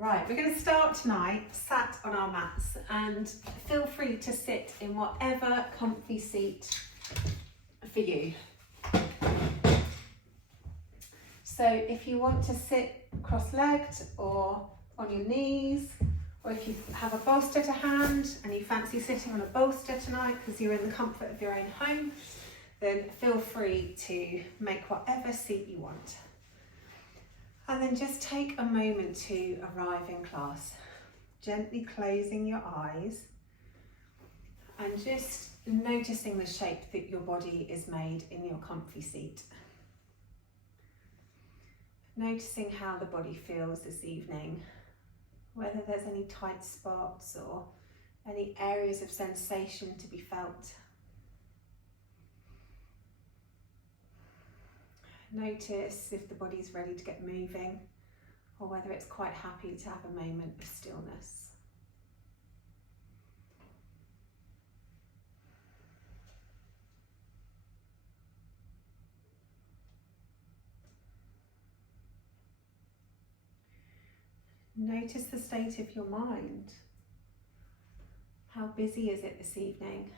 Right, we're going to start tonight sat on our mats, and feel free to sit in whatever comfy seat for you. So if you want to sit cross-legged or on your knees, or if you have a bolster to hand and you fancy sitting on a bolster tonight because you're in the comfort of your own home, then feel free to make whatever seat you want. And then just take a moment to arrive in class, gently closing your eyes and just noticing the shape that your body is made in your comfy seat. Noticing how the body feels this evening, whether there's any tight spots or any areas of sensation to be felt. Notice if the body's ready to get moving or whether it's quite happy to have a moment of stillness. Notice the state of your mind. How busy is it this evening?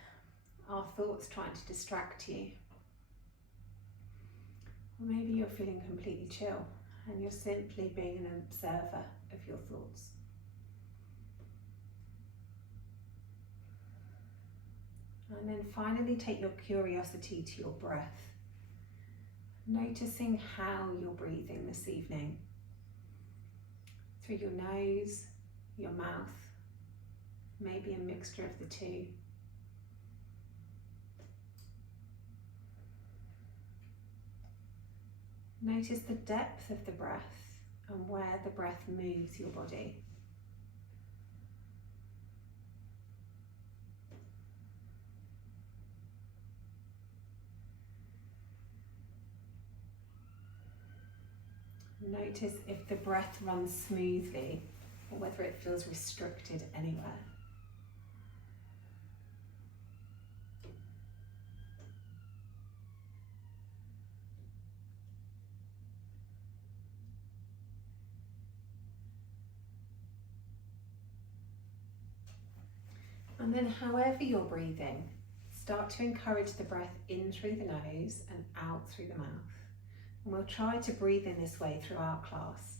Are thoughts trying to distract you? Or maybe you're feeling completely chill and you're simply being an observer of your thoughts. And then finally take your curiosity to your breath, noticing how you're breathing this evening. Through your nose, your mouth, maybe a mixture of the two. Notice the depth of the breath and where the breath moves your body. Notice if the breath runs smoothly or whether it feels restricted anywhere. And then however you're breathing, start to encourage the breath in through the nose and out through the mouth. And we'll try to breathe in this way throughout class,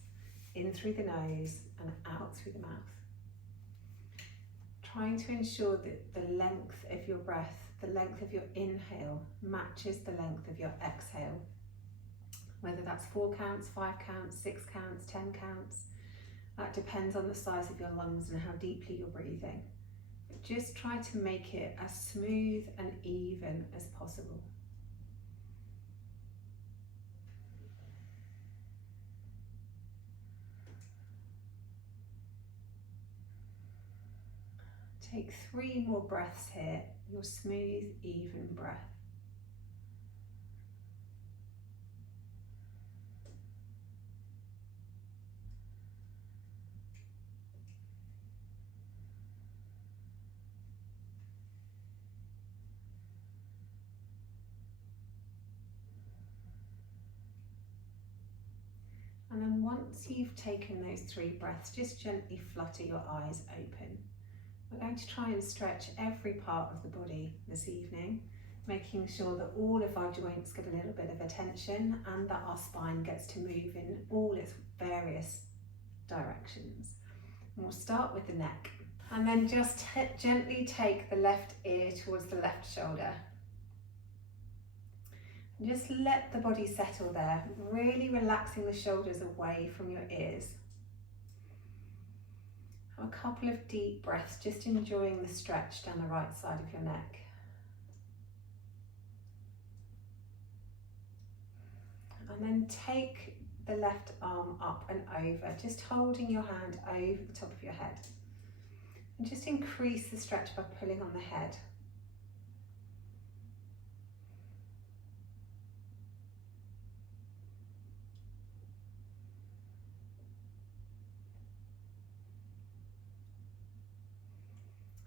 in through the nose and out through the mouth. Trying to ensure that the length of your breath, the length of your inhale matches the length of your exhale. Whether that's 4 counts, 5 counts, 6 counts, 10 counts, that depends on the size of your lungs and how deeply you're breathing. But just try to make it as smooth and even as possible. Take 3 more breaths here, your smooth, even breath. And then once you've taken those 3 breaths, just gently flutter your eyes open. We're going to try and stretch every part of the body this evening, making sure that all of our joints get a little bit of attention and that our spine gets to move in all its various directions. And we'll start with the neck. And then just gently take the left ear towards the left shoulder. And just let the body settle there, really relaxing the shoulders away from your ears. A couple of deep breaths, just enjoying the stretch down the right side of your neck. And then take the left arm up and over, just holding your hand over the top of your head. And just increase the stretch by pulling on the head.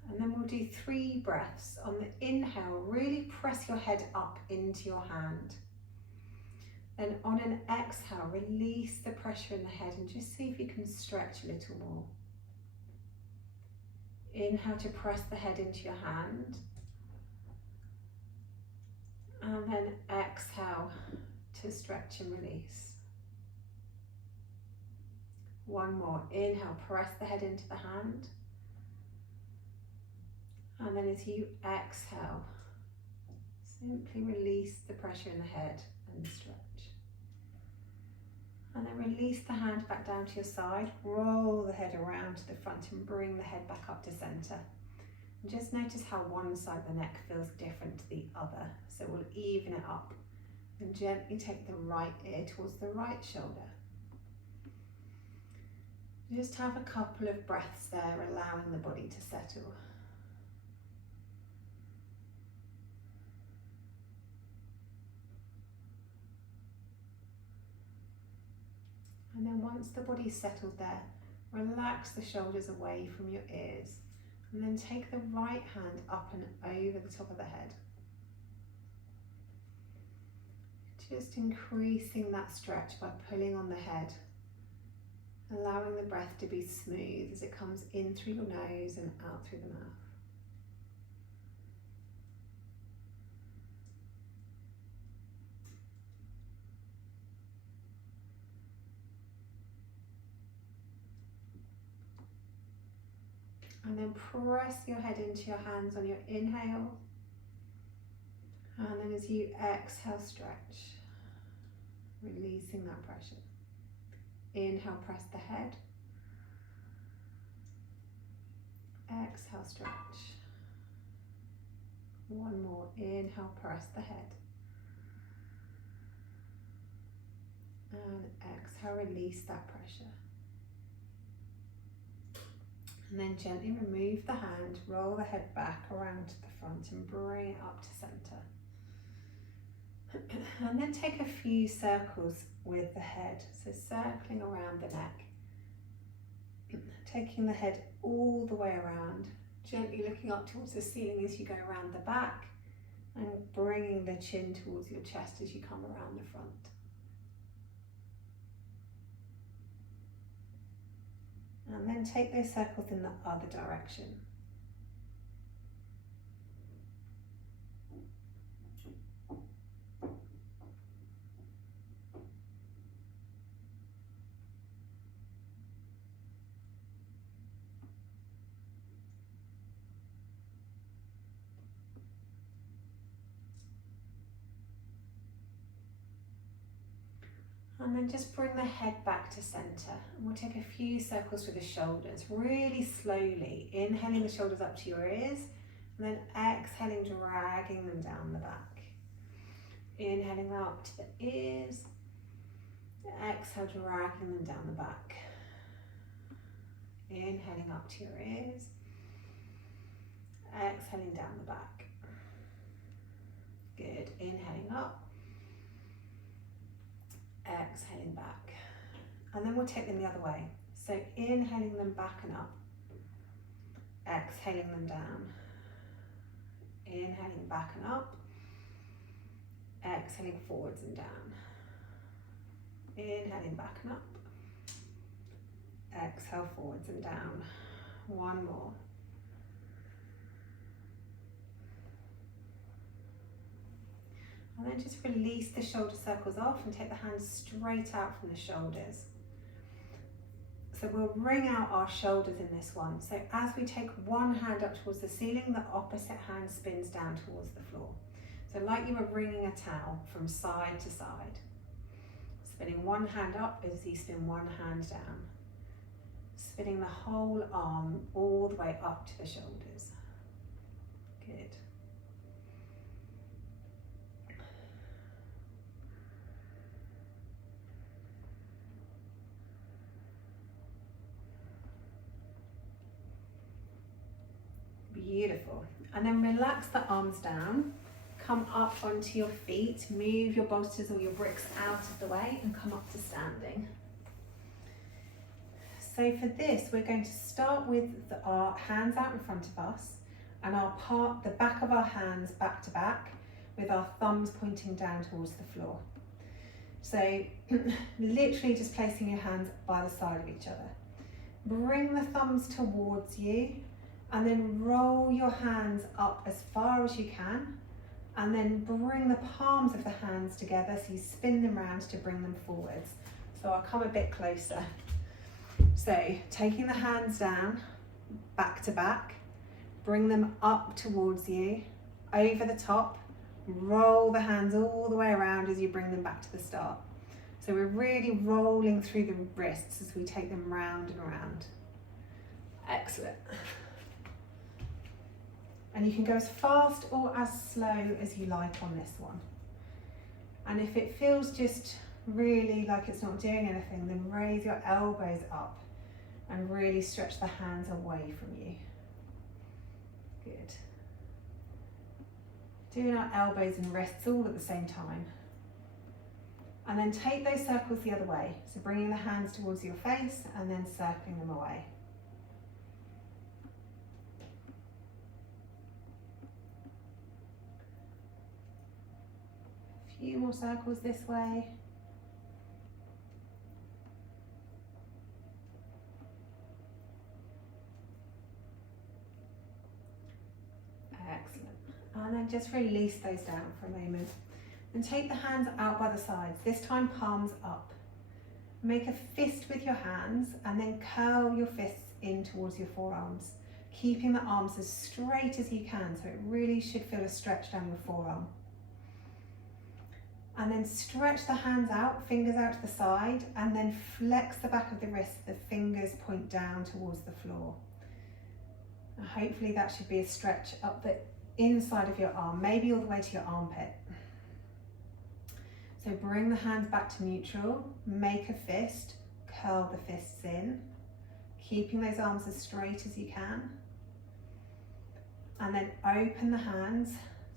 And then we'll do 3 breaths. On the inhale, really press your head up into your hand. Then on an exhale, release the pressure in the head and just see if you can stretch a little more. Inhale to press the head into your hand. And then exhale to stretch and release. One more. Inhale, press the head into the hand. And then as you exhale, simply release the pressure in the head and stretch. And then release the hand back down to your side. Roll the head around to the front and bring the head back up to center. And just notice how one side of the neck feels different to the other. So we'll even it up and gently take the right ear towards the right shoulder. Just have a couple of breaths there, allowing the body to settle. And then once the body's settled there, relax the shoulders away from your ears. And then take the right hand up and over the top of the head. Just increasing that stretch by pulling on the head. Allowing the breath to be smooth as it comes in through your nose and out through the mouth. And then press your head into your hands on your inhale. And then as you exhale, stretch, releasing that pressure. Inhale, press the head. Exhale, stretch. One more. Inhale, press the head. And exhale, release that pressure. And then gently remove the hand, roll the head back around to the front and bring it up to center. And then take a few circles with the head, so circling around the neck, taking the head all the way around, gently looking up towards the ceiling as you go around the back and bringing the chin towards your chest as you come around the front. And then take those circles in the other direction. And then just bring the head back to center. And we'll take a few circles through the shoulders, really slowly. Inhaling the shoulders up to your ears, and then exhaling, dragging them down the back. Inhaling up to the ears, exhale, dragging them down the back. Inhaling up to your ears, exhaling down the back. Good. Inhaling up. Exhaling back, and then we'll take them the other way. So inhaling them back and up, exhaling them down, inhaling back and up, exhaling forwards and down, inhaling back and up, exhale forwards and down. One more. And then just release the shoulder circles off and take the hands straight out from the shoulders. So we'll wring out our shoulders in this one. So as we take one hand up towards the ceiling, the opposite hand spins down towards the floor. So like you were wringing a towel from side to side. Spinning one hand up as you spin one hand down. Spinning the whole arm all the way up to the shoulders. Good. Beautiful. And then relax the arms down, come up onto your feet, move your bolsters or your bricks out of the way and come up to standing. So for this, we're going to start with our hands out in front of us and the back of our hands back to back with our thumbs pointing down towards the floor. So literally just placing your hands by the side of each other. Bring the thumbs towards you and then roll your hands up as far as you can, and then bring the palms of the hands together so you spin them round to bring them forwards. So I'll come a bit closer. So taking the hands down, back to back, bring them up towards you, over the top, roll the hands all the way around as you bring them back to the start. So we're really rolling through the wrists as we take them round and round. Excellent. And you can go as fast or as slow as you like on this one. And if it feels just really like it's not doing anything, then raise your elbows up and really stretch the hands away from you. Good. Doing our elbows and wrists all at the same time. And then take those circles the other way. So bringing the hands towards your face and then circling them away. A few more circles this way. Excellent. And then just release those down for a moment. And take the hands out by the sides, this time palms up. Make a fist with your hands and then curl your fists in towards your forearms, keeping the arms as straight as you can, so it really should feel a stretch down your forearm. And then stretch the hands out, fingers out to the side, and then flex the back of the wrist, the fingers point down towards the floor. Now hopefully that should be a stretch up the inside of your arm, maybe all the way to your armpit. So bring the hands back to neutral, make a fist, curl the fists in, keeping those arms as straight as you can. And then open the hands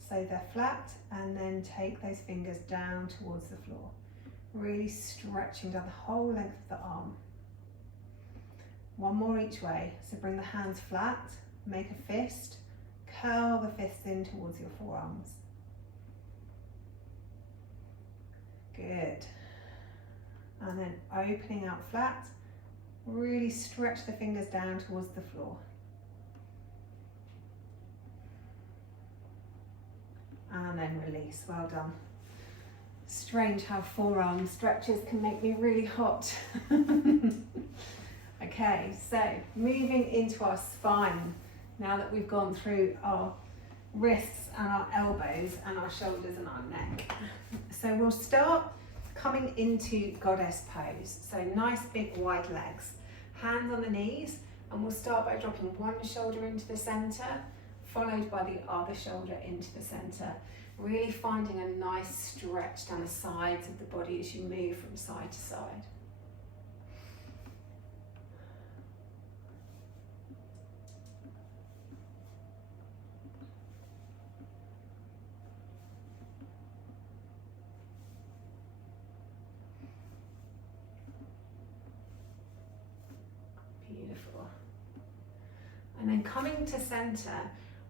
so they're flat, and then take those fingers down towards the floor, really stretching down the whole length of the arm. One more each way. So bring the hands flat, make a fist, curl the fists in towards your forearms. Good. And then opening out flat, really stretch the fingers down towards the floor. And then release, well done. Strange how forearm stretches can make me really hot. Okay, so moving into our spine, now that we've gone through our wrists and our elbows and our shoulders and our neck. So we'll start coming into goddess pose. So nice big wide legs, hands on the knees, and we'll start by dropping one shoulder into the center, followed by the other shoulder into the center. Really finding a nice stretch down the sides of the body as you move from side to side. Beautiful. And then coming to center,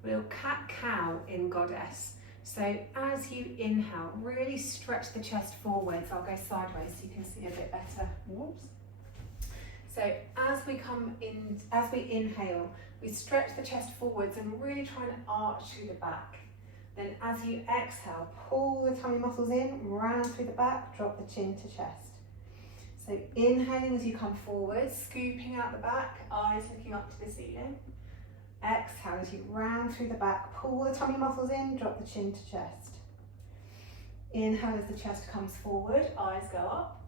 we'll cat-cow in goddess. So as you inhale, really stretch the chest forwards. I'll go sideways so you can see a bit better. Whoops. So as we inhale, we stretch the chest forwards and really try and arch through the back. Then as you exhale, pull the tummy muscles in, round through the back, drop the chin to chest. So inhaling as you come forward, scooping out the back, eyes looking up to the ceiling. Exhale as you round through the back, pull the tummy muscles in, drop the chin to chest. Inhale as the chest comes forward, eyes go up.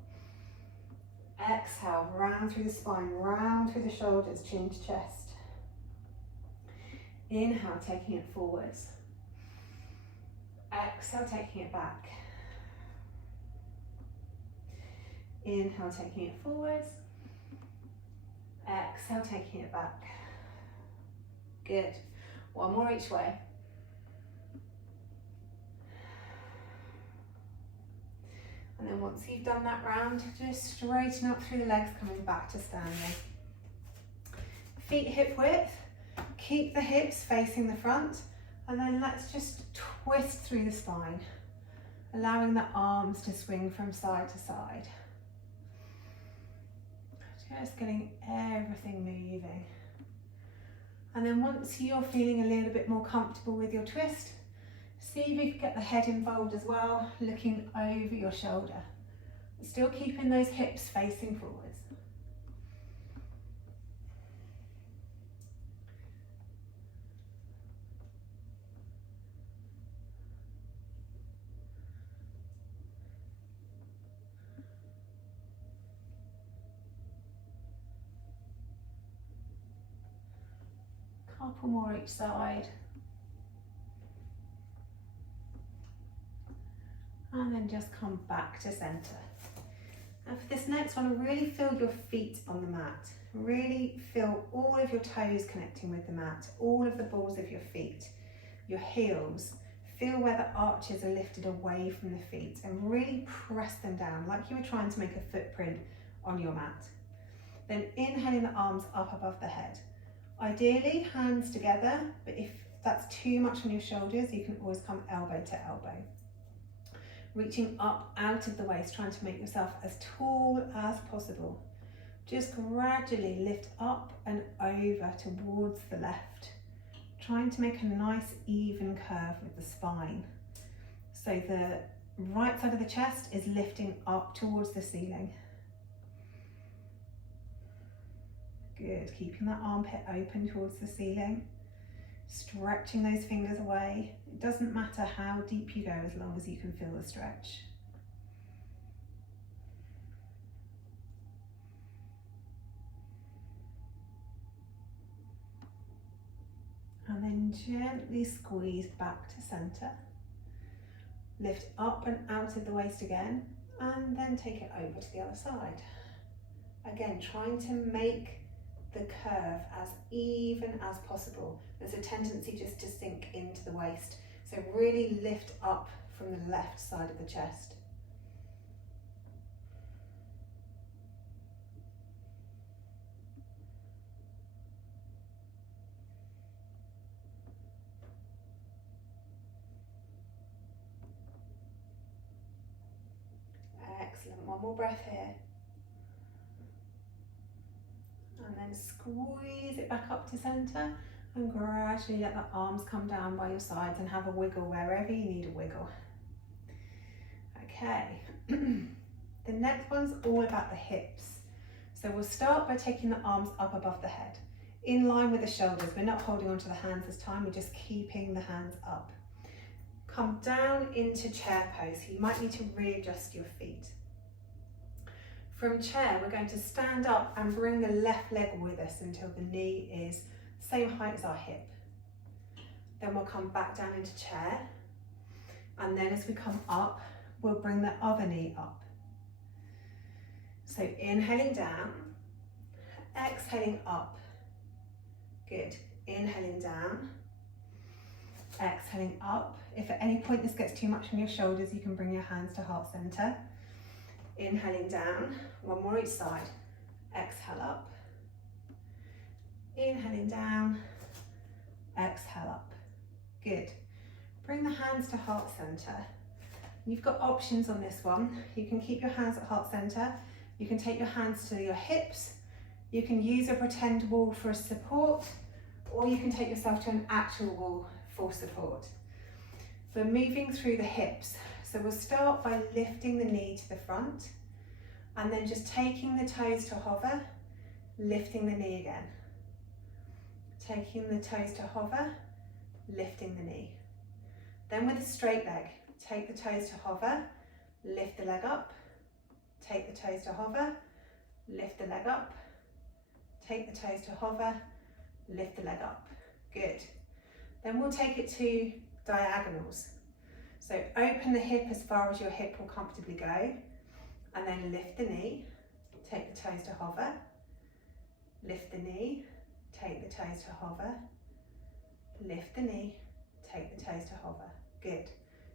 Exhale, round through the spine, round through the shoulders, chin to chest. Inhale, taking it forwards. Exhale, taking it back. Inhale, taking it forwards. Exhale, taking it back. Good. One more each way. And then once you've done that round, just straighten up through the legs, coming back to standing. Feet hip width. Keep the hips facing the front. And then let's just twist through the spine. allowing the arms to swing from side to side. Just getting everything moving. And then once you're feeling a little bit more comfortable with your twist, see if you can get the head involved as well, looking over your shoulder. Still keeping those hips facing forwards. Couple more each side. And then just come back to center. And for this next one, really feel your feet on the mat. Really feel all of your toes connecting with the mat, all of the balls of your feet, your heels. Feel where the arches are lifted away from the feet and really press them down like you were trying to make a footprint on your mat. Then inhaling the arms up above the head. Ideally, hands together, but if that's too much on your shoulders, you can always come elbow to elbow. Reaching up out of the waist, trying to make yourself as tall as possible. Just gradually lift up and over towards the left, trying to make a nice even curve with the spine. So the right side of the chest is lifting up towards the ceiling. Good, keeping that armpit open towards the ceiling, stretching those fingers away. It doesn't matter how deep you go as long as you can feel the stretch. And then gently squeeze back to center. Lift up and out of the waist again, and then take it over to the other side. Again, trying to make the curve as even as possible. There's a tendency just to sink into the waist. So really lift up from the left side of the chest. Excellent, one more breath here. And then squeeze it back up to center and gradually let the arms come down by your sides and have a wiggle wherever you need a wiggle. Okay, the next one's all about the hips. So we'll start by taking the arms up above the head, in line with the shoulders. We're not holding onto the hands this time, we're just keeping the hands up. Come down into chair pose. You might need to readjust your feet. From chair, we're going to stand up and bring the left leg with us until the knee is the same height as our hip. Then we'll come back down into chair. And then as we come up, we'll bring the other knee up. So inhaling down, exhaling up. Good. Inhaling down, exhaling up. If at any point this gets too much from your shoulders, you can bring your hands to heart center. Inhaling down, one more each side. Exhale up. Inhaling down, exhale up. Good. Bring the hands to heart center. You've got options on this one. You can keep your hands at heart center. You can take your hands to your hips. You can use a pretend wall for support, or you can take yourself to an actual wall for support. We're moving through the hips. So we'll start by lifting the knee to the front and then just taking the toes to hover, lifting the knee again. Taking the toes to hover, lifting the knee. Then with a straight leg, take the toes to hover, lift the leg up, take the toes to hover, lift the leg up, take the toes to hover, lift the leg up. Good. Then we'll take it to diagonals. So open the hip as far as your hip will comfortably go, and then lift the knee, take the toes to hover, lift the knee, take the toes to hover, lift the knee, take the toes to hover. Good.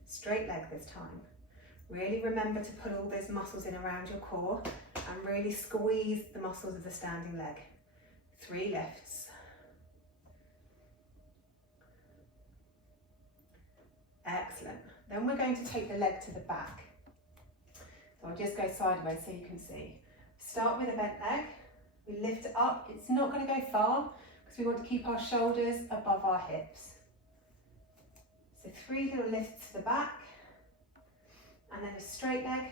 Straight leg this time. Really remember to put all those muscles in around your core and really squeeze the muscles of the standing leg. 3 lifts. Excellent. Then we're going to take the leg to the back. So I'll just go sideways so you can see. Start with a bent leg. We lift it up. It's not going to go far because we want to keep our shoulders above our hips. So 3 little lifts to the back, and then a straight leg,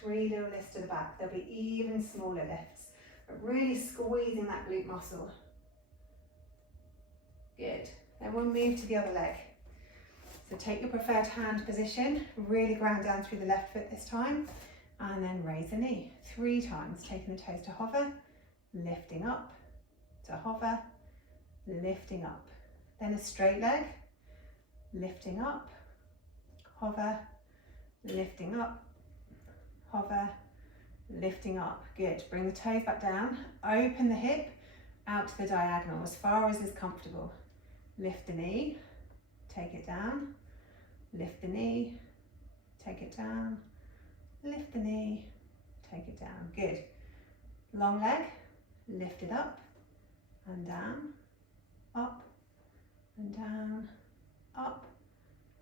3 little lifts to the back. There'll be even smaller lifts, but really squeezing that glute muscle. Good. Then we'll move to the other leg. So take your preferred hand position, really ground down through the left foot this time, and then raise the knee 3 times, taking the toes to hover, lifting up, to hover, lifting up. Then a straight leg, lifting up, hover, lifting up, hover, lifting up. Good. Bring the toes back down, open the hip out to the diagonal as far as is comfortable. Lift the knee, take it down, lift the knee, take it down, lift the knee, take it down. Good. Long leg, lift it up and down, up and down, up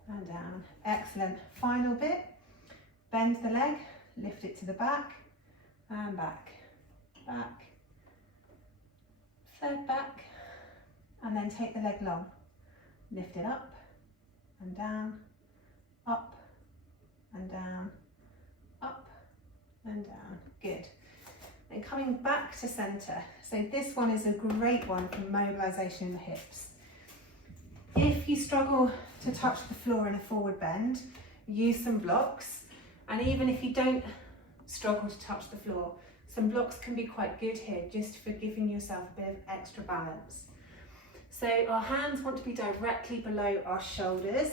and down. Excellent. Final bit. Bend the leg, lift it to the back and back, back, third back, and then take the leg long. Lift it up and down, up and down, up and down. Good. Then coming back to center. So this one is a great one for mobilization in the hips. If you struggle to touch the floor in a forward bend, use some blocks. And even if you don't struggle to touch the floor, some blocks can be quite good here, just for giving yourself a bit of extra balance. So our hands want to be directly below our shoulders.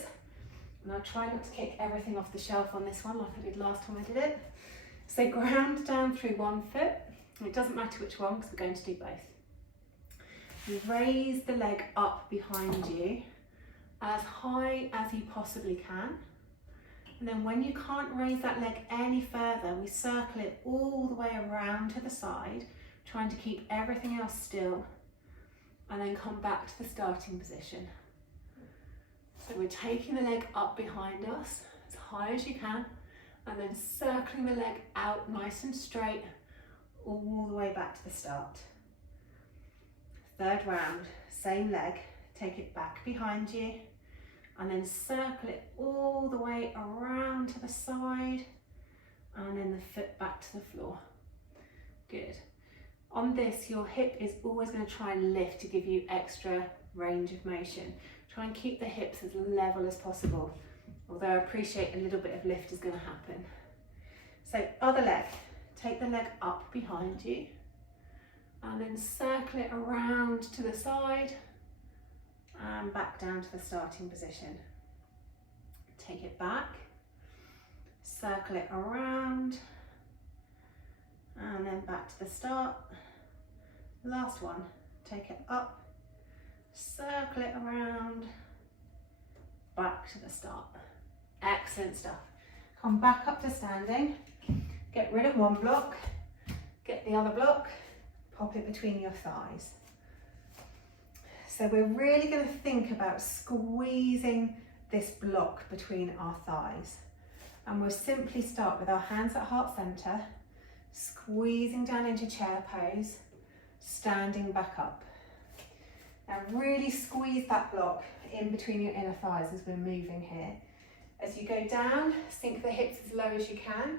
And I'll try not to kick everything off the shelf on this one like I did last time I did it. So ground down through one foot. It doesn't matter which one because we're going to do both. You raise the leg up behind you as high as you possibly can. And then when you can't raise that leg any further, we circle it all the way around to the side, trying to keep everything else still, and then come back to the starting position. So we're taking the leg up behind us as high as you can, and then circling the leg out nice and straight all the way back to the start. Third round, same leg, take it back behind you, and then circle it all the way around to the side, and then the foot back to the floor. Good. On this, your hip is always going to try and lift to give you extra range of motion. Try and keep the hips as level as possible, although I appreciate a little bit of lift is going to happen. So other leg, take the leg up behind you, and then circle it around to the side, and back down to the starting position. Take it back, circle it around, and then back to the start. Last one, take it up, circle it around, back to the start. Excellent stuff. Come back up to standing, get rid of one block, get the other block, pop it between your thighs. So we're really going to think about squeezing this block between our thighs. And we'll simply start with our hands at heart center, squeezing down into chair pose, standing back up. Now really squeeze that block in between your inner thighs as we're moving here. As you go down, sink the hips as low as you can.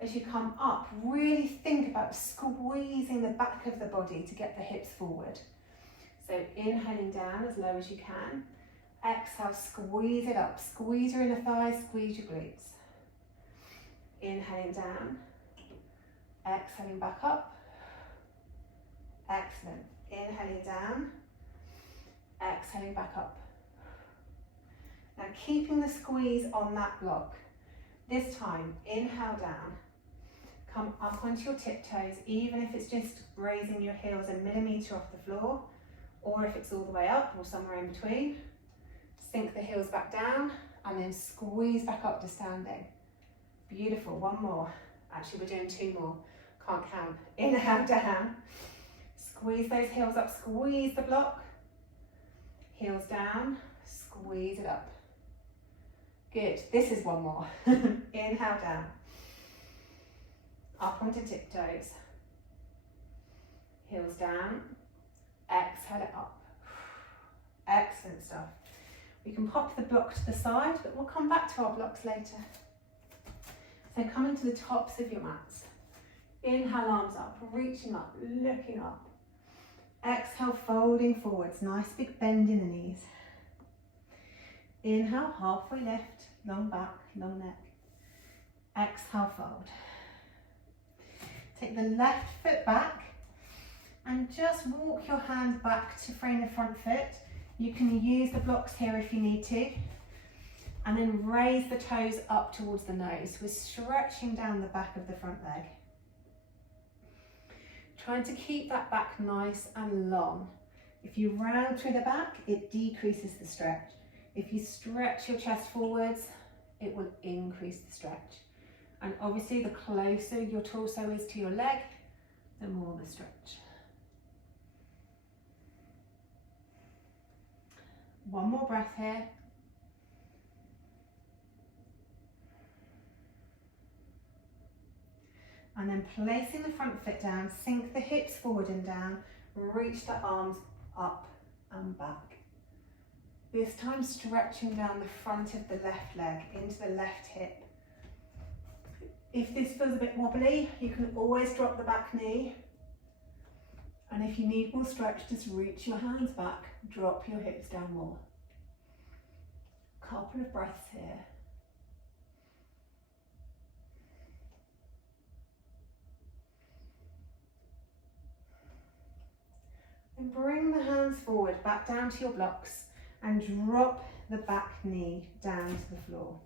As you come up, really think about squeezing the back of the body to get the hips forward. So inhaling down as low as you can. Exhale, squeeze it up. Squeeze your inner thighs, squeeze your glutes. Inhaling down. Exhaling back up. Excellent. Inhaling down. Exhaling back up. Now keeping the squeeze on that block. This time, inhale down. Come up onto your tiptoes, even if it's just raising your heels a millimetre off the floor, or if it's all the way up or somewhere in between. Sink the heels back down and then squeeze back up to standing. Beautiful, one more. Actually, we're doing 2 more. Can't count. Inhale down. Squeeze those heels up, squeeze the block. Heels down, squeeze it up. Good. This is one more. Inhale down. Up onto tiptoes. Heels down. Exhale it up. Excellent stuff. We can pop the block to the side, but we'll come back to our blocks later. So coming to the tops of your mats. Inhale, arms up, reaching up, looking up. Exhale, folding forwards. Nice big bend in the knees. Inhale, halfway lift, long back, long neck. Exhale, fold. Take the left foot back and just walk your hand back to frame the front foot. You can use the blocks here if you need to. And then raise the toes up towards the nose. We're stretching down the back of the front leg. Trying to keep that back nice and long. If you round through the back, it decreases the stretch. If you stretch your chest forwards, it will increase the stretch. And obviously the closer your torso is to your leg, the more the stretch. One more breath here. And then placing the front foot down, sink the hips forward and down, reach the arms up and back. This time stretching down the front of the left leg into the left hip. If this feels a bit wobbly, you can always drop the back knee. And if you need more stretch, just reach your hands back, drop your hips down more. Couple of breaths here. And bring the hands forward, back down to your blocks, and drop the back knee down to the floor.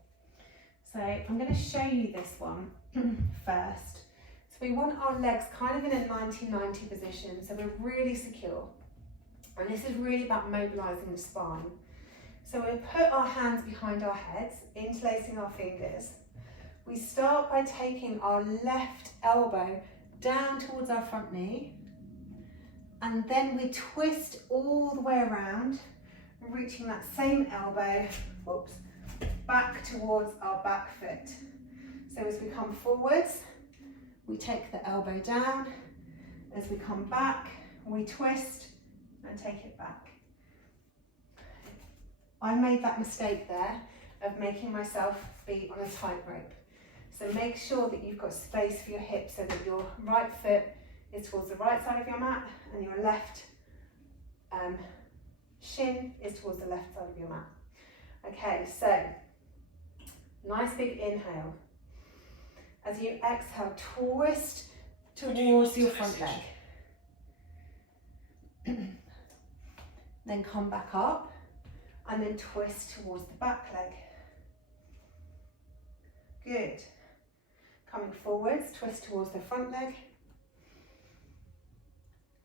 So I'm going to show you this one first. So we want our legs kind of in a 90-90 position, so we're really secure. And this is really about mobilising the spine. So we put our hands behind our heads, interlacing our fingers. We start by taking our left elbow down towards our front knee, and then we twist all the way around, reaching that same elbow, whoops, back towards our back foot. So as we come forwards, we take the elbow down. As we come back, we twist and take it back. I made that mistake there of making myself be on a tightrope. So make sure that you've got space for your hips so that your right foot is towards the right side of your mat and your left shin is towards the left side of your mat. Okay, so nice big inhale. As you exhale, twist towards your front leg. Then come back up and then twist towards the back leg. Good. Coming forwards, twist towards the front leg.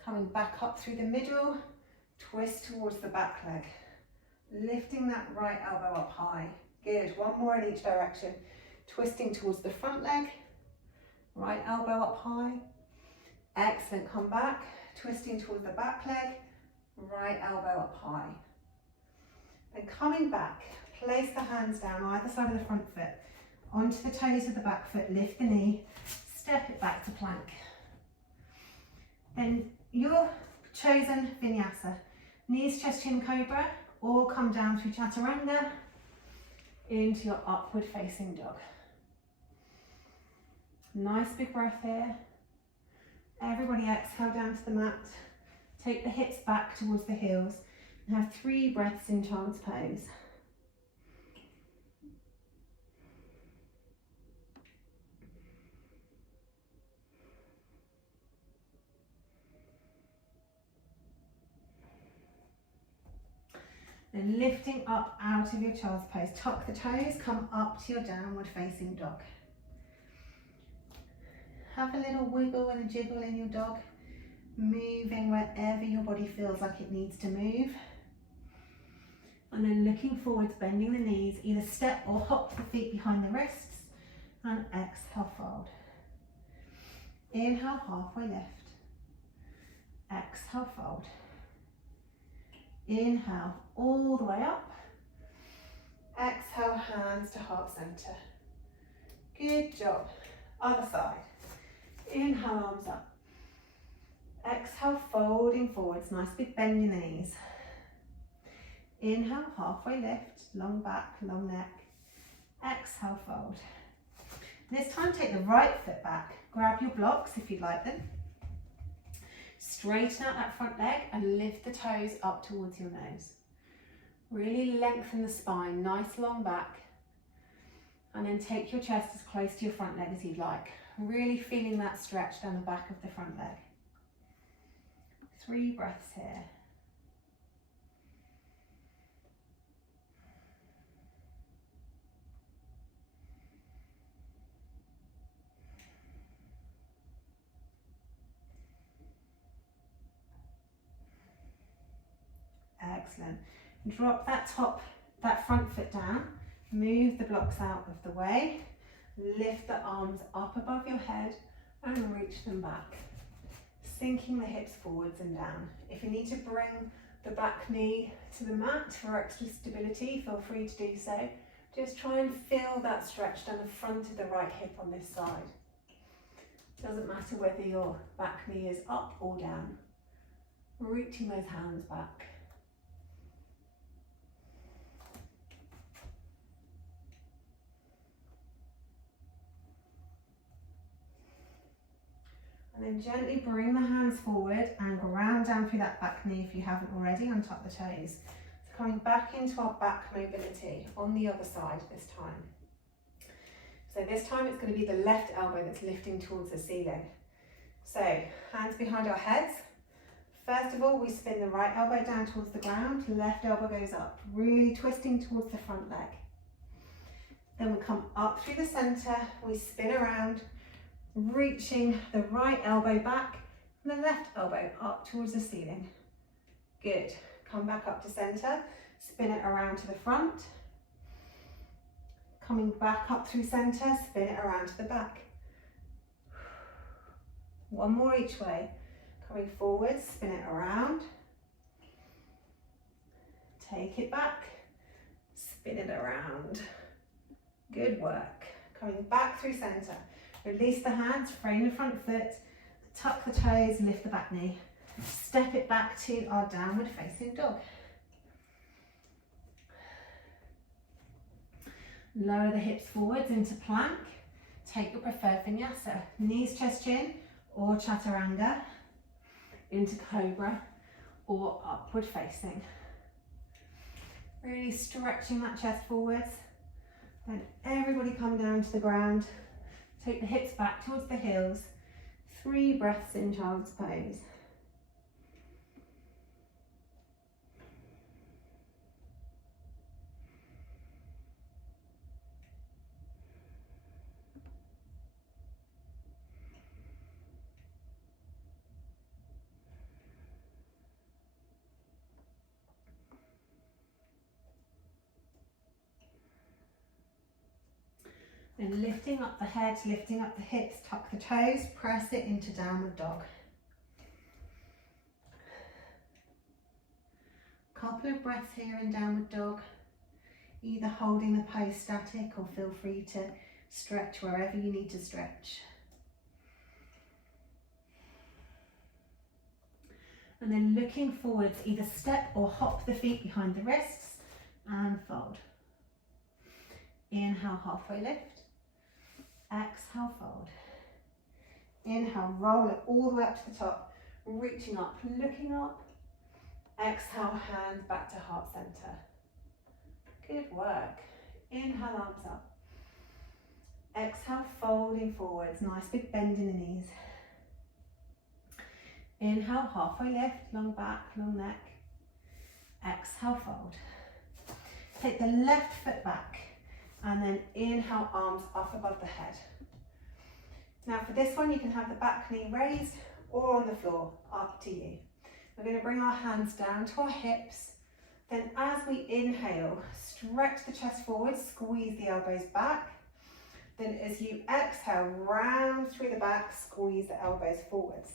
Coming back up through the middle, twist towards the back leg. Lifting that right elbow up high. Good, one more in each direction. Twisting towards the front leg, right elbow up high. Excellent, come back, twisting towards the back leg, right elbow up high. Then coming back, place the hands down either side of the front foot, onto the toes of the back foot, lift the knee, step it back to plank. Then your chosen vinyasa, knees, chest, chin, cobra, or come down through chaturanga into your upward facing dog. Nice big breath here. Everybody exhale down to the mat. Take the hips back towards the heels and have 3 breaths in child's pose. Then lifting up out of your child's pose. Tuck the toes, come up to your downward facing dog. Have a little wiggle and a jiggle in your dog, moving wherever your body feels like it needs to move. And then looking forwards, bending the knees, either step or hop the feet behind the wrists, and exhale, fold. Inhale, halfway lift. Exhale, fold. Inhale, all the way up. Exhale, hands to heart center. Good job. Other side. Inhale, arms up. Exhale, folding forwards. Nice big bend in the knees. Inhale, halfway lift, long back, long neck. Exhale, fold. This time take the right foot back. Grab your blocks if you'd like them. Straighten out that front leg and lift the toes up towards your nose. Really lengthen the spine, nice long back. And then take your chest as close to your front leg as you'd like. Really feeling that stretch down the back of the front leg. 3 breaths here. Excellent. Drop that front foot down. Move the blocks out of the way. Lift the arms up above your head and reach them back. Sinking the hips forwards and down. If you need to bring the back knee to the mat for extra stability, feel free to do so. Just try and feel that stretch down the front of the right hip on this side. Doesn't matter whether your back knee is up or down. Reaching those hands back. And then gently bring the hands forward and ground down through that back knee if you haven't already, untuck the toes. So coming back into our back mobility on the other side this time. So this time it's going to be the left elbow that's lifting towards the ceiling. So hands behind our heads. First of all, we spin the right elbow down towards the ground, left elbow goes up, really twisting towards the front leg. Then we come up through the center, we spin around, reaching the right elbow back and the left elbow up towards the ceiling. Good. Come back up to center, spin it around to the front. Coming back up through center, spin it around to the back. One more each way. Coming forward, spin it around. Take it back, spin it around. Good work. Coming back through center. Release the hands, frame the front foot, tuck the toes, lift the back knee. Step it back to our downward facing dog. Lower the hips forwards into plank. Take your preferred vinyasa. Knees, chest, chin, or chaturanga. Into cobra, or upward facing. Really stretching that chest forwards. Then everybody come down to the ground. Take the hips back towards the heels. 3 breaths in child's pose. Then lifting up the head, lifting up the hips, tuck the toes, press it into downward dog. Couple of breaths here in downward dog, either holding the pose static or feel free to stretch wherever you need to stretch. And then looking forwards, either step or hop the feet behind the wrists and fold. Inhale, halfway lift. Exhale, fold. Inhale, roll it all the way up to the top, reaching up, looking up. Exhale, hands back to heart center. Good work. Inhale, arms up. Exhale, folding forwards, nice big bend in the knees. Inhale, halfway lift, long back, long neck. Exhale, fold. Take the left foot back. And then inhale, arms up above the head. Now for this one, you can have the back knee raised or on the floor, up to you. We're going to bring our hands down to our hips. Then as we inhale, stretch the chest forward, squeeze the elbows back. Then as you exhale, round through the back, squeeze the elbows forwards.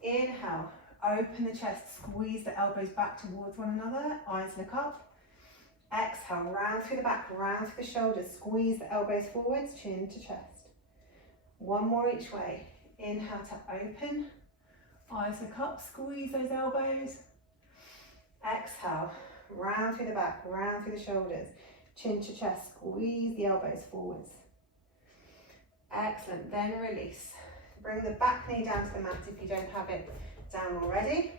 Inhale, open the chest, squeeze the elbows back towards one another, eyes look up. Exhale, round through the back, round through the shoulders. Squeeze the elbows forwards, chin to chest. One more each way. Inhale to open. Eyes look up, squeeze those elbows. Exhale, round through the back, round through the shoulders. Chin to chest, squeeze the elbows forwards. Excellent, then release. Bring the back knee down to the mat if you don't have it down already.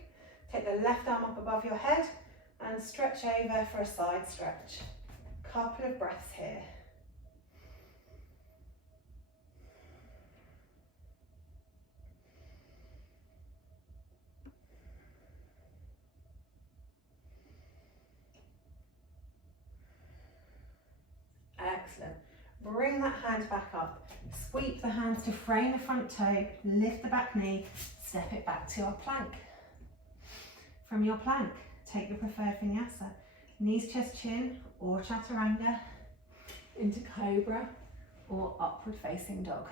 Take the left arm up above your head and stretch over for a side stretch. Couple of breaths here. Excellent. Bring that hand back up. Sweep the hands to frame the front toe, lift the back knee, step it back to our plank. From your plank, take your preferred vinyasa. Knees, chest, chin, or chaturanga, into cobra, or upward facing dog.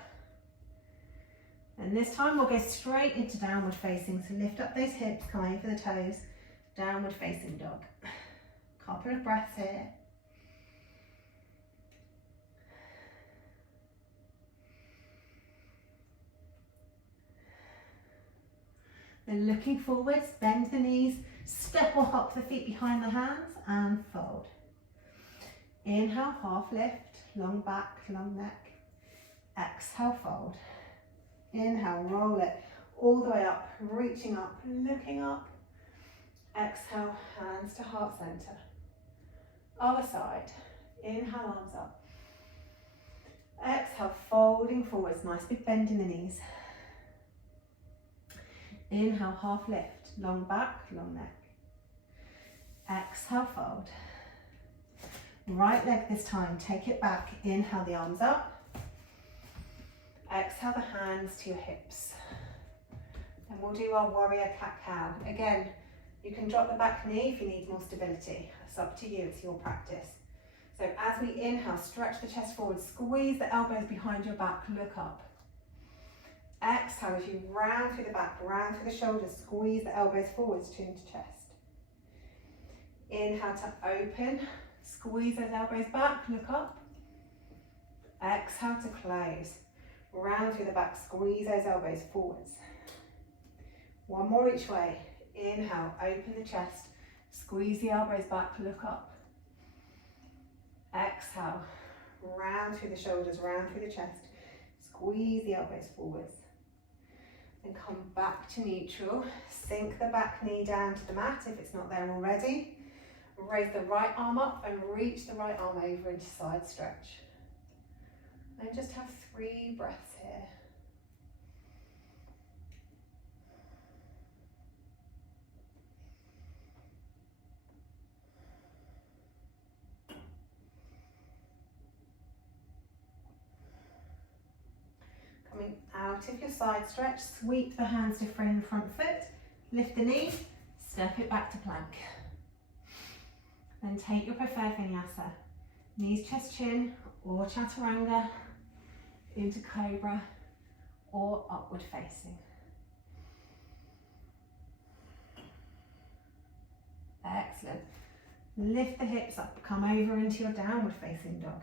And this time we'll go straight into downward facing, so lift up those hips, come over the toes, downward facing dog. Couple of breaths here. Then looking forwards, bend the knees, step or hop the feet behind the hands and fold. Inhale, half lift, long back, long neck. Exhale, fold. Inhale, roll it all the way up, reaching up, looking up. Exhale, hands to heart center. Other side. Inhale, arms up. Exhale, folding forwards, nice big bend in the knees. Inhale, half lift, long back, long neck. Exhale, fold. Right leg this time, take it back. Inhale, the arms up. Exhale, the hands to your hips. Then we'll do our warrior cat-cow. Again, you can drop the back knee if you need more stability. It's up to you, it's your practice. So as we inhale, stretch the chest forward, squeeze the elbows behind your back, look up. Exhale, as you round through the back, round through the shoulders, squeeze the elbows forwards, chin to chest. Inhale to open, squeeze those elbows back, look up. Exhale to close. Round through the back, squeeze those elbows forwards. One more each way. Inhale, open the chest, squeeze the elbows back, look up. Exhale, round through the shoulders, round through the chest, squeeze the elbows forwards. Then come back to neutral, sink the back knee down to the mat if it's not there already. Raise the right arm up and reach the right arm over into side stretch. And just have 3 breaths here. Coming out of your side stretch, sweep the hands to frame the front foot, lift the knee, step it back to plank. Then take your preferred vinyasa, knees, chest, chin, or chaturanga, into cobra, or upward facing. Excellent. Lift the hips up, come over into your downward facing dog.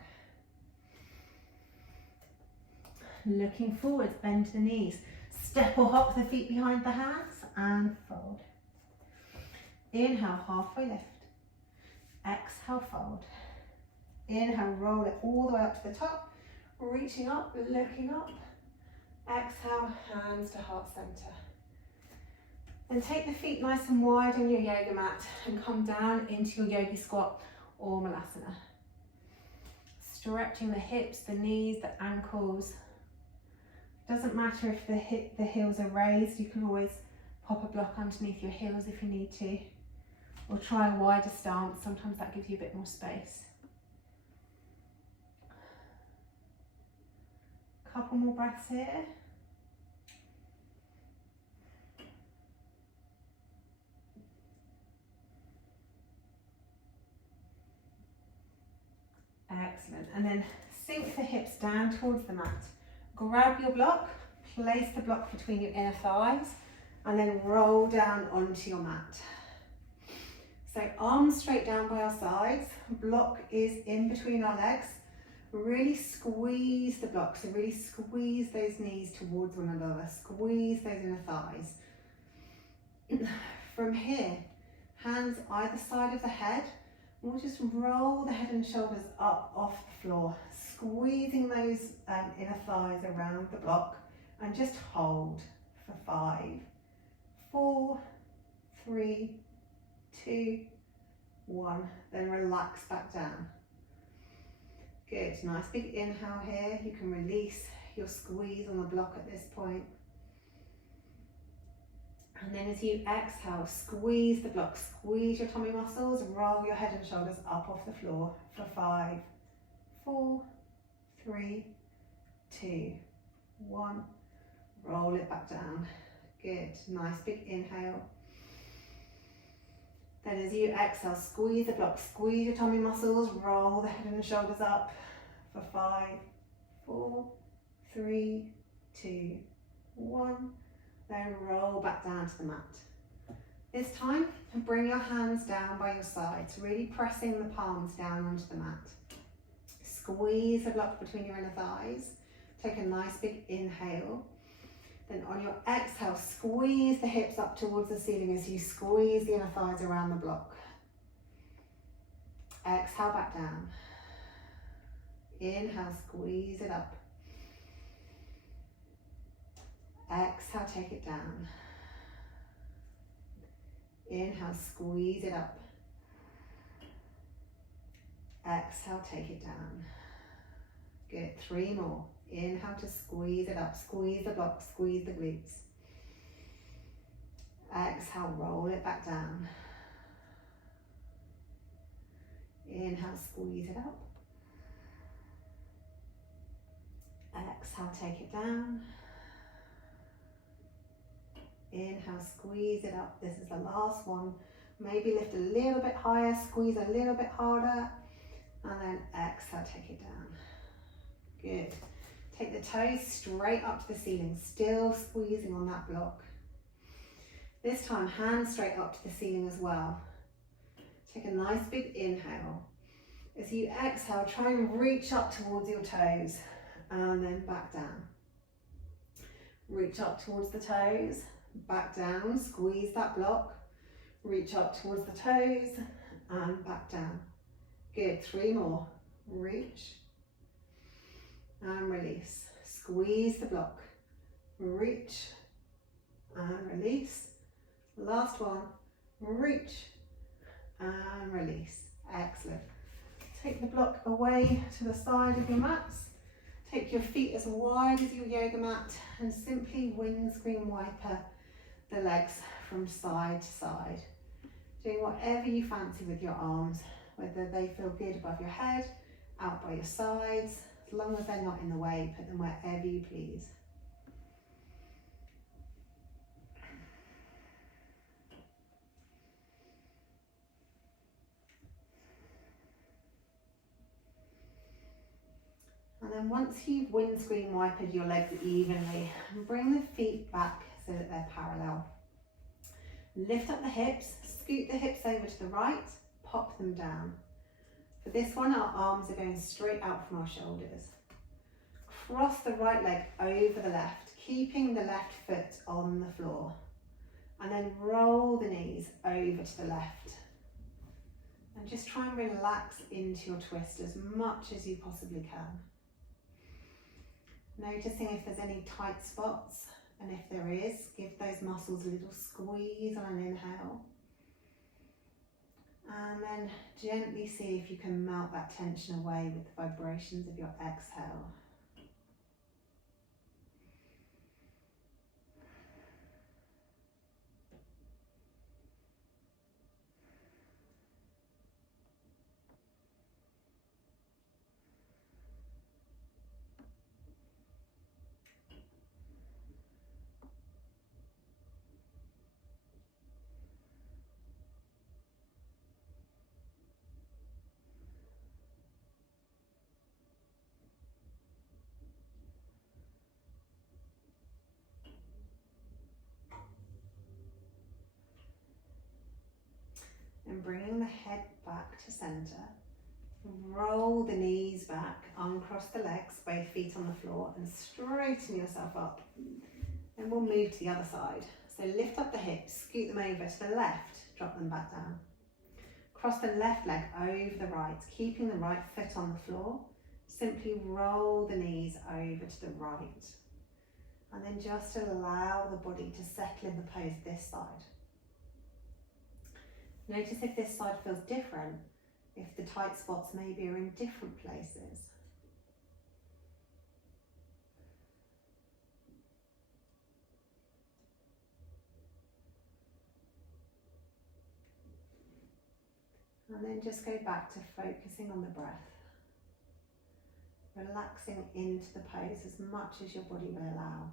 Looking forwards, bend the knees, step or hop the feet behind the hands and fold. Inhale, halfway lift. Exhale, fold. Inhale, roll it all the way up to the top, reaching up, looking up. Exhale, hands to heart center. Then take the feet nice and wide on your yoga mat and come down into your yogi squat or malasana. Stretching the hips, the knees, the ankles. Doesn't matter if the heels are raised, you can always pop a block underneath your heels if you need to. Or try a wider stance, sometimes that gives you a bit more space. Couple more breaths here. Excellent, and then sink the hips down towards the mat. Grab your block, place the block between your inner thighs, and then roll down onto your mat. So arms straight down by our sides, block is in between our legs. Really squeeze the block, so really squeeze those knees towards one another, squeeze those inner thighs. From here, hands either side of the head, we'll just roll the head and shoulders up off the floor, squeezing those inner thighs around the block, and just hold for 5, 4, 3, 2, 1, then relax back down. Good, nice big inhale here. You can release your squeeze on the block at this point. And then as you exhale, squeeze the block, squeeze your tummy muscles, roll your head and shoulders up off the floor for 5, 4, 3, 2, 1. Roll it back down. Good, nice big inhale. Then as you exhale, squeeze the block, squeeze your tummy muscles, roll the head and shoulders up for 5, 4, 3, 2, 1. Then roll back down to the mat. This time, bring your hands down by your sides, really pressing the palms down onto the mat. Squeeze the block between your inner thighs. Take a nice big inhale. Then on your exhale, squeeze the hips up towards the ceiling as you squeeze the inner thighs around the block. Exhale back down. Inhale, squeeze it up. Exhale, take it down. Inhale, squeeze it up. Exhale, take it down. Good, 3 more. Inhale to squeeze it up, squeeze the block, squeeze the glutes. Exhale, roll it back down. Inhale, squeeze it up. Exhale, take it down. Inhale, squeeze it up. This is the last one. Maybe lift a little bit higher, squeeze a little bit harder, and then exhale, take it down. Good. Take the toes straight up to the ceiling, still squeezing on that block. This time, hands straight up to the ceiling as well. Take a nice big inhale. As you exhale, try and reach up towards your toes, and then back down. Reach up towards the toes, back down, squeeze that block. Reach up towards the toes, and back down. Good, 3 more. Reach. And release. Squeeze the block. Reach and release. Last one. Reach and release. Excellent. Take the block away to the side of your mats. Take your feet as wide as your yoga mat and simply windscreen wiper the legs from side to side. Doing whatever you fancy with your arms, whether they feel good above your head, out by your sides. As long as they're not in the way, put them wherever you please. And then once you've windscreen wiped your legs evenly, bring the feet back so that they're parallel. Lift up the hips, scoot the hips over to the right, pop them down. For this one, our arms are going straight out from our shoulders. Cross the right leg over the left, keeping the left foot on the floor. And then roll the knees over to the left. And just try and relax into your twist as much as you possibly can. Noticing if there's any tight spots, and if there is, give those muscles a little squeeze on an inhale. And then gently see if you can melt that tension away with the vibrations of your exhale. head back to center. Roll the knees back, uncross the legs, both feet on the floor, and straighten yourself up. Then we'll move to the other side. So lift up the hips, scoot them over to the left, drop them back down. Cross the left leg over the right, keeping the right foot on the floor. Simply roll the knees over to the right. And then just allow the body to settle in the pose this side. Notice if this side feels different, if the tight spots maybe are in different places. And then just go back to focusing on the breath. Relaxing into the pose as much as your body will allow.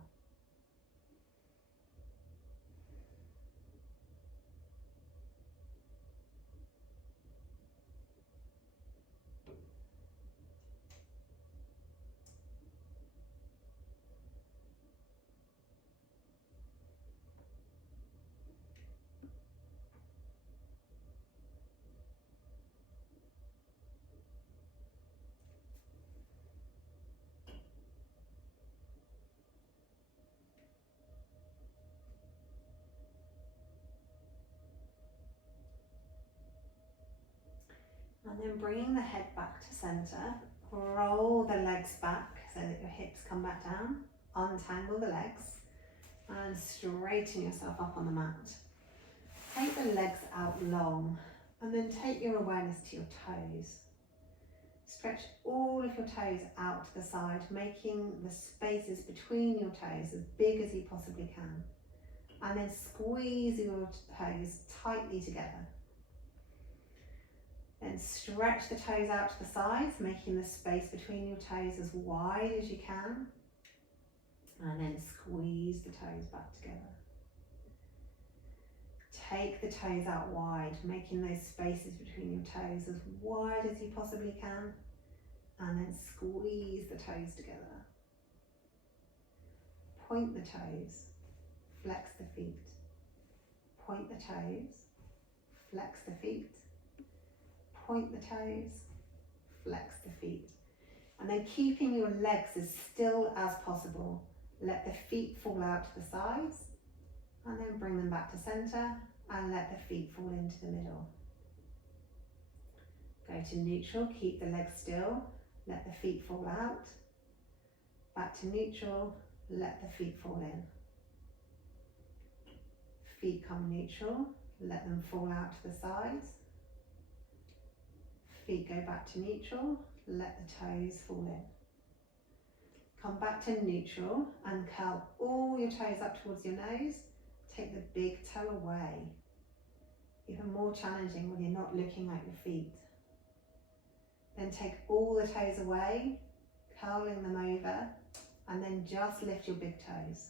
And then bringing the head back to center, roll the legs back so that your hips come back down, untangle the legs and straighten yourself up on the mat. Take the legs out long and then take your awareness to your toes. Stretch all of your toes out to the side, making the spaces between your toes as big as you possibly can. And then squeeze your toes tightly together. Then stretch the toes out to the sides, making the space between your toes as wide as you can. And then squeeze the toes back together. Take the toes out wide, making those spaces between your toes as wide as you possibly can. And then squeeze the toes together. Point the toes, flex the feet. Point the toes, flex the feet. Point the toes, flex the feet. And then keeping your legs as still as possible. Let the feet fall out to the sides and then bring them back to center and let the feet fall into the middle. Go to neutral, keep the legs still, let the feet fall out. Back to neutral, let the feet fall in. Feet come neutral, let them fall out to the sides. Feet go back to neutral, let the toes fall in. Come back to neutral and curl all your toes up towards your nose. Take the big toe away. Even more challenging when you're not looking at your feet. Then take all the toes away, curling them over, and then just lift your big toes.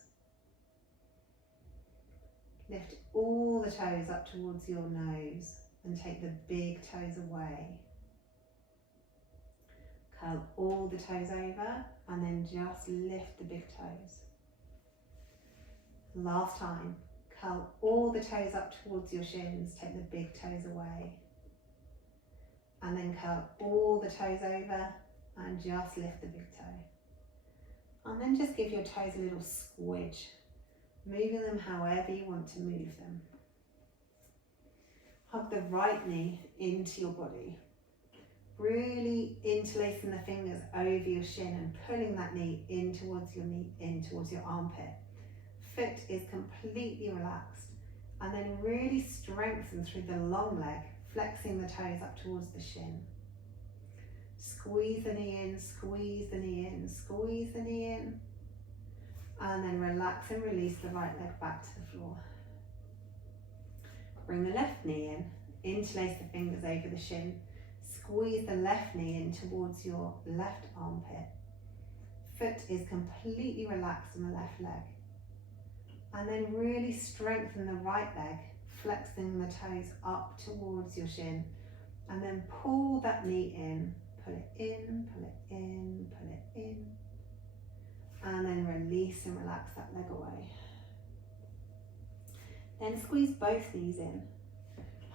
Lift all the toes up towards your nose and take the big toes away. Curl all the toes over and then just lift the big toes. Last time, curl all the toes up towards your shins, take the big toes away. And then curl all the toes over and just lift the big toe. And then just give your toes a little squidge, moving them however you want to move them. Hug the right knee into your body. Really interlacing the fingers over your shin and pulling that knee, in towards your armpit. Foot is completely relaxed. And then really strengthen through the long leg, flexing the toes up towards the shin. Squeeze the knee in, squeeze the knee in, squeeze the knee in. And then relax and release the right leg back to the floor. Bring the left knee in, interlace the fingers over the shin. Squeeze the left knee in towards your left armpit. Foot is completely relaxed on the left leg. And then really strengthen the right leg, flexing the toes up towards your shin. And then pull that knee in, pull it in, pull it in, pull it in. And then release and relax that leg away. Then squeeze both knees in.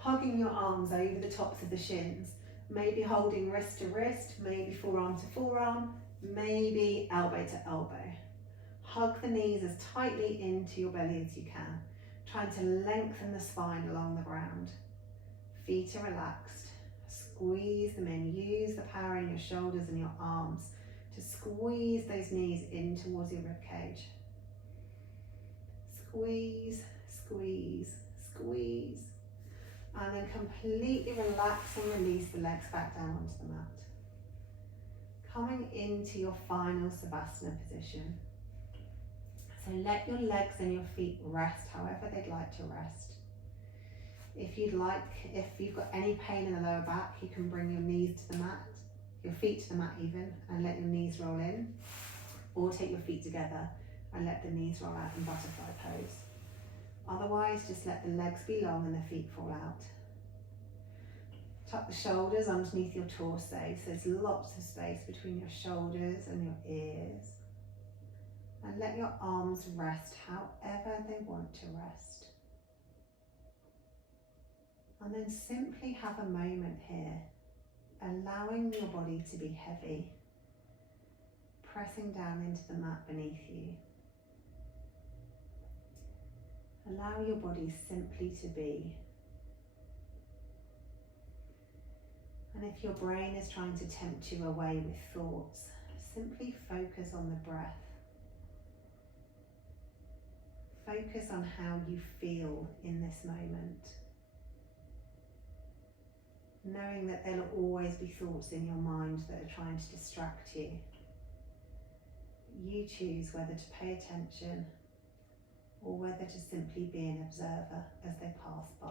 hugging your arms over the tops of the shins, maybe holding wrist to wrist, maybe forearm to forearm, maybe elbow to elbow. Hug the knees as tightly into your belly as you can, trying to lengthen the spine along the ground. Feet are relaxed. Squeeze them in. Use the power in your shoulders and your arms to squeeze those knees in towards your rib cage. Squeeze, squeeze, squeeze. And then completely relax and release the legs back down onto the mat. Coming into your final Savasana position. So let your legs and your feet rest however they'd like to rest. If you'd like, if you've got any pain in the lower back, you can bring your knees to the mat, your feet to the mat even, and let your knees roll in. Or take your feet together and let the knees roll out in butterfly pose. Otherwise, just let the legs be long and the feet fall out. Tuck the shoulders underneath your torso, so there's lots of space between your shoulders and your ears. And let your arms rest however they want to rest. And then simply have a moment here, allowing your body to be heavy, pressing down into the mat beneath you. Allow your body simply to be. And if your brain is trying to tempt you away with thoughts, simply focus on the breath. Focus on how you feel in this moment. Knowing that there'll always be thoughts in your mind that are trying to distract you. You choose whether to pay attention or whether to simply be an observer as they pass by.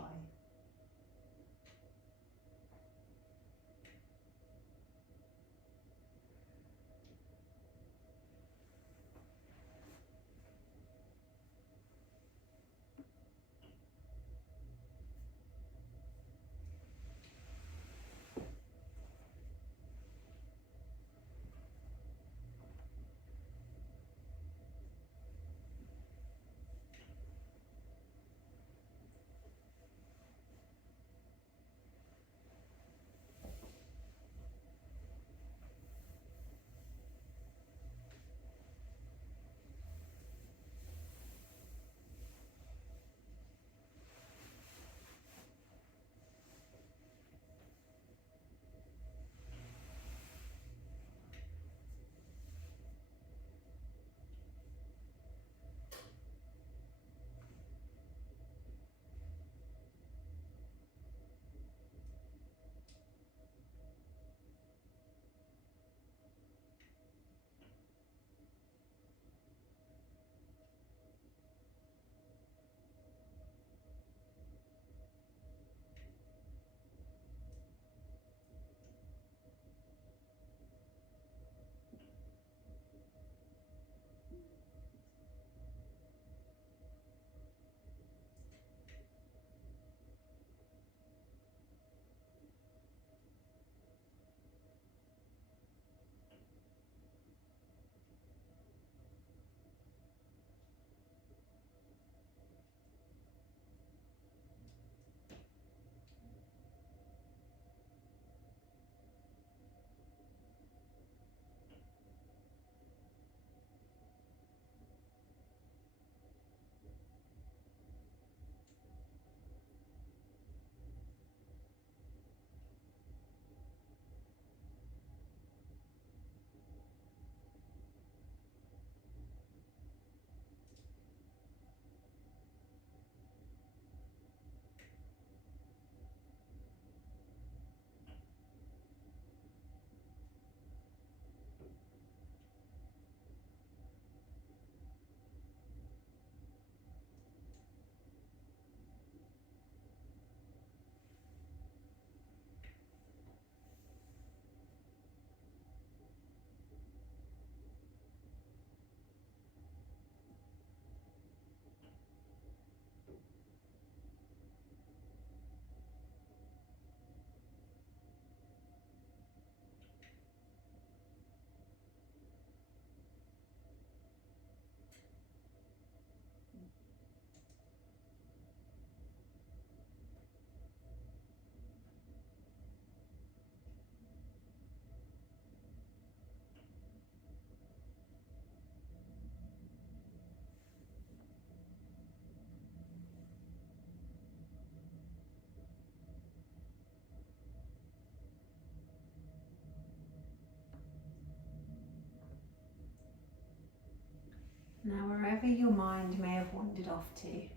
wherever your mind may have wandered off to,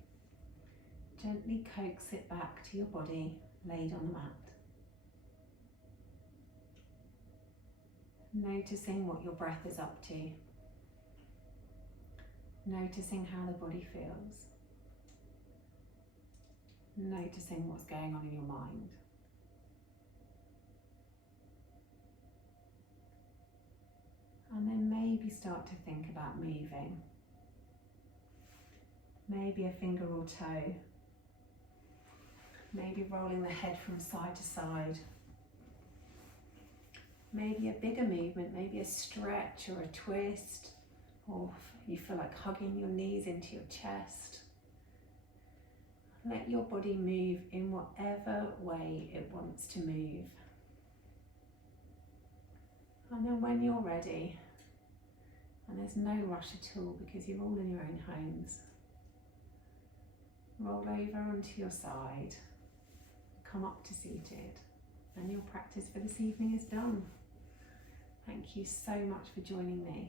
gently coax it back to your body laid on the mat. Noticing what your breath is up to. Noticing how the body feels. Noticing what's going on in your mind. And then maybe start to think about moving. Maybe a finger or toe. Maybe rolling the head from side to side. Maybe a bigger movement, maybe a stretch or a twist, or you feel like hugging your knees into your chest. Let your body move in whatever way it wants to move. And then when you're ready, and there's no rush at all because you're all in your own homes, roll over onto your side, come up to seated, and your practice for this evening is done. Thank you so much for joining me.